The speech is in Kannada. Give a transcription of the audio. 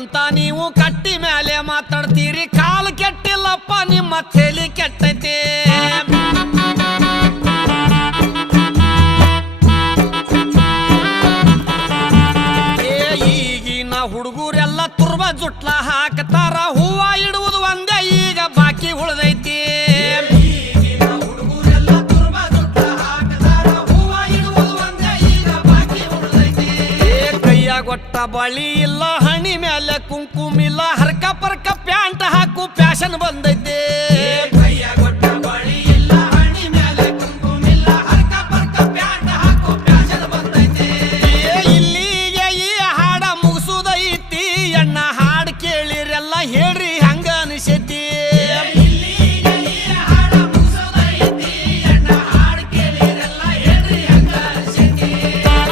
ಅಂತ ನೀವು ಕಟ್ಟಿ ಮೇಲೆ ಮಾತಾಡ್ತೀರಿ ಕಾಲು ಕೆಟ್ಟಿಲ್ಲಪ್ಪ ನಿಮ್ಮ ತಲೆ ಕೆಟ್ಟೈತಿ ಈಗಿನ ಹುಡುಗರೆಲ್ಲ ತುರ್ಬ ಜುಟ್ಲ ಹಾಕ್ತಾರ ಹೂವ ಇಡುವುದು ಒಂದೇ ಈಗ ಬಾಕಿ ಉಳ್ದೈತಿ ಗೊಟ್ಟ ಬಳಿ ಇಲ್ಲ ಹಣಿ ಮೇಲೆ ಕುಂಕುಮಿಲ್ಲ ಹರ್ಕ ಪರ್ಕ ಪ್ಯಾಂಟ್ ಹಾಕು ಫ್ಯಾಷನ್ ಬಂದೈತೆ